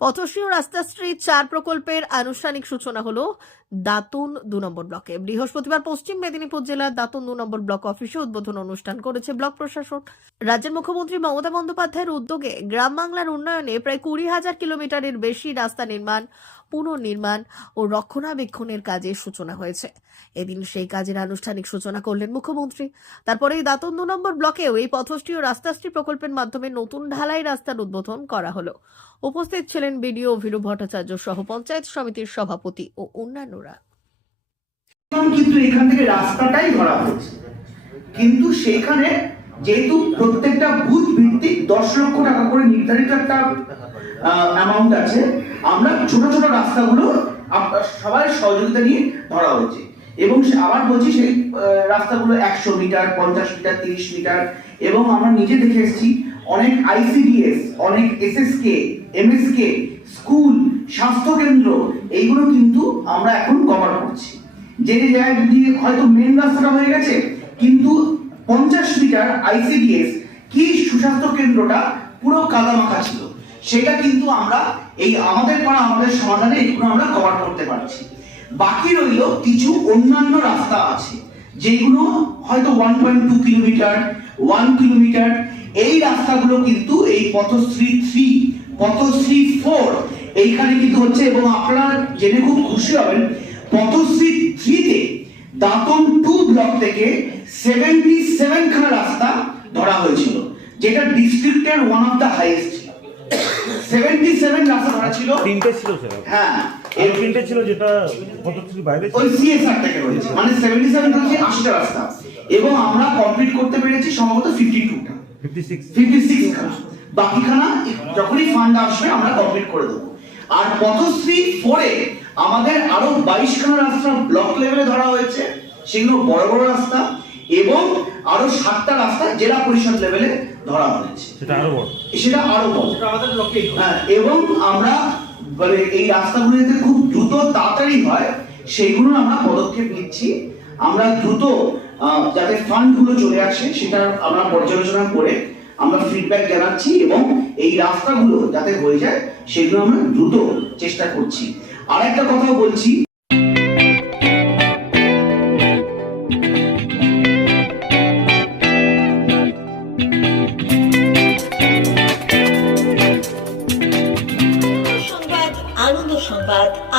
পথশ্রী ও রাস্তাশ্রী চার প্রকল্পের আনুষ্ঠানিক সূচনা হলো দাতুন দু নম্বর ব্লকে। বৃহস্পতিবার পশ্চিম মেদিনীপুর জেলার দাতুন দু নম্বর ব্লক অফিসে উদ্বোধন অনুষ্ঠান করেছে ব্লক প্রশাসন। রাজ্যের মুখ্যমন্ত্রী মমতা বন্দ্যোপাধ্যায়ের উদ্যোগে গ্রাম বাংলার উন্নয়নে প্রায় কুড়ি হাজার কিলোমিটারের বেশি রাস্তা নির্মাণ পুনর্নির্মাণ ও রক্ষণাবেক্ষণের কাজের সূচনা হয়েছে। এদিন সেই কাজের আনুষ্ঠানিক সূচনা করলেন মুখ্যমন্ত্রী। তারপরে এই দাতন দু নম্বর ব্লকেও এই পথশ্রী ও রাস্তাশ্রী প্রকল্পের মাধ্যমে নতুন ঢালাই রাস্তার উদ্বোধন করা হলো। উপস্থিত ছিলেন বিডিও ভিরু ভট্টাচার্য সহ পঞ্চায়েত সমিতির সভাপতি ও অন্যান্যরা। কিন্তু এখান থেকে রাস্তাটাই ধরা হয়েছে কিন্তু সেখানে যেহেতু প্রত্যেকটা বুথ ভিত্তিক দশ লক্ষ টাকা করে নির্ধারিত একটা অ্যামাউন্ট আছে। আমরা ছোট ছোট রাস্তাগুলো সবার সহযোগিতা নিয়ে ধরা হয়েছে। এবং আবার বলছি সেই রাস্তাগুলো একশো মিটার, পঞ্চাশ মিটার, তিরিশ মিটার। এবং আমরা নিজে দেখে এসেছি, অনেক আইসিডিএস অনেক এসএসকে এমএসকে স্কুল স্বাস্থ্য কেন্দ্র এইগুলো কিন্তু আমরা এখন কভার করছি। যে যে জায়গায় যদি হয়তো মেন রাস্তাটা হয়ে গেছে, কিন্তু পঞ্চাশ মিটার আইসিডিএস কি সুস্বাস্থ্য কেন্দ্রটা পুরো কাদামাখা ছিল। সেটা কিন্তু আমরা এই আমাদের পাড়া, আমাদের সমাধানে এগুলো আমরা কভার করতে পারছি। বাকি রইল কিছু অন্যান্য রাস্তা আছে, যেগুলো হয়তো one point two kilometre one kilometre এই রাস্তাগুলো কিন্তু এই পথশ্রী থ্রি পথশ্রী ফোর এইখানে কিন্তু হচ্ছে এবং আপনারা জেনে খুব খুশি হবেন, পথশ্রী থ্রিতে দাতন টু ব্লক থেকে সেভেন্টি সেভেন খানা রাস্তা ধরা হয়েছিল, যেটা ডিস্ট্রিক্টের one of the highest seventy seven রাস্তা ধরা ছিল। তিনটে ছিল স্যার হ্যাঁ। এর- তিনটে ছিল যেটা পদ্ধতির বাইরে ওই সিএসআর থেকে রয়েছে। মানে সেভেন্টি সেভেন আশিটা রাস্তা। এবং আমরা কমপ্লিট করতে পেরেছি সম্ভবত ফিফটি টুটা ফিফটি সিক্স ফিফটি সিক্স বাকিখানা যখনই ফান্ড আসবে আমরা কমপ্লিট করে দেবো। আর পথশ্রী ফোরে আমাদের আরও বাইশ খানা রাস্তা ব্লক লেভেলে ধরা হয়েছে। সেগুলো বড় বড় রাস্তা এবং আরও সাতটা রাস্তা জেলা পরিষদ লেভেলে ধরা হয়েছে। সেটা আরও বড়। সেটা আরও বড়। হ্যাঁ, এবং আমরা মানে এই রাস্তাগুলো যাতে খুব দ্রুত তাড়াতাড়ি হয় সেইগুলো আমরা পদক্ষেপ নিচ্ছি। আমরা দ্রুত যাতে ফান্ডগুলো চলে আসে সেটা আমরা পর্যালোচনা করে আমরা ফিডব্যাক জানাচ্ছি এবং এই রাস্তাগুলো যাতে হয়ে যায় সেগুলো আমরা দ্রুত চেষ্টা করছি। আর একটা কথাও বলছি